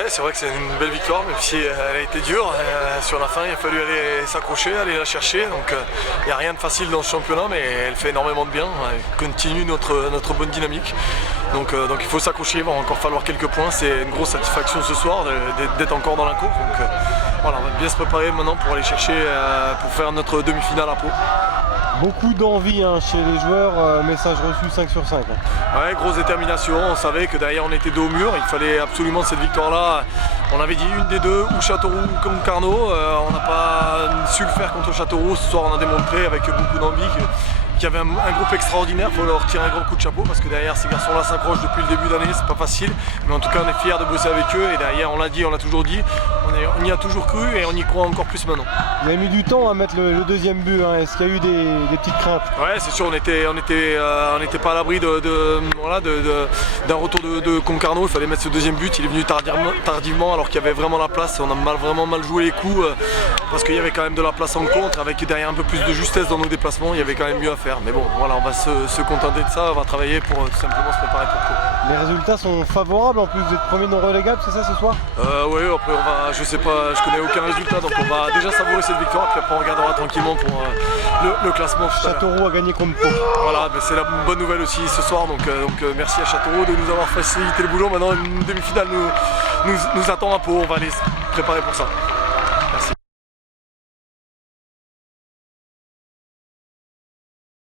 Ouais, c'est vrai que c'est une belle victoire, même si elle a été dure. Sur la fin, il a fallu aller s'accrocher, aller la chercher. Donc il n'y a rien de facile dans ce championnat, mais elle fait énormément de bien. Elle continue notre bonne dynamique. Donc il faut s'accrocher, il va encore falloir quelques points. C'est une grosse satisfaction ce soir d'être encore dans la course. Donc voilà, on va bien se préparer maintenant pour aller chercher, pour faire notre demi-finale à Pau. Beaucoup d'envie chez les joueurs, message reçu 5 sur 5. Ouais, grosse détermination, on savait que derrière on était dos au mur, il fallait absolument cette victoire-là. On avait dit une des deux, ou Châteauroux ou Concarneau. On n'a pas su le faire contre Châteauroux. Ce soir on a démontré avec beaucoup d'envie qu'il y avait un groupe extraordinaire. Il faut leur tirer un grand coup de chapeau parce que derrière ces garçons-là s'accrochent depuis le début de l'année, c'est pas facile. Mais en tout cas on est fiers de bosser avec eux et derrière on l'a dit, on l'a toujours dit, on y a toujours cru et on y croit encore plus maintenant. Vous avez mis du temps à mettre le deuxième but, Est-ce qu'il y a eu des petites craintes? Ouais, c'est sûr, on n'était pas à l'abri d'un retour de Concarneau. Il fallait mettre ce deuxième but, il est venu tardivement alors qu'il y avait vraiment la place. On a vraiment mal joué les coups parce qu'il y avait quand même de la place en contre, avec derrière un peu plus de justesse dans nos déplacements, il y avait quand même mieux à faire. Mais bon, voilà, on va se contenter de ça, on va travailler pour tout simplement se préparer pour Pau. Les résultats sont favorables, en plus vous êtes premier non relégable, c'est ça ce soir? Oui, après je sais pas, je connais aucun résultat, donc on va déjà savourer cette victoire, puis après on regardera tranquillement pour le classement. Châteauroux a gagné contre Pau. Voilà, c'est la bonne nouvelle aussi ce soir, donc merci à Châteauroux de nous avoir facilité le boulot. Maintenant une demi-finale nous attend à Pau, on va aller se préparer pour ça.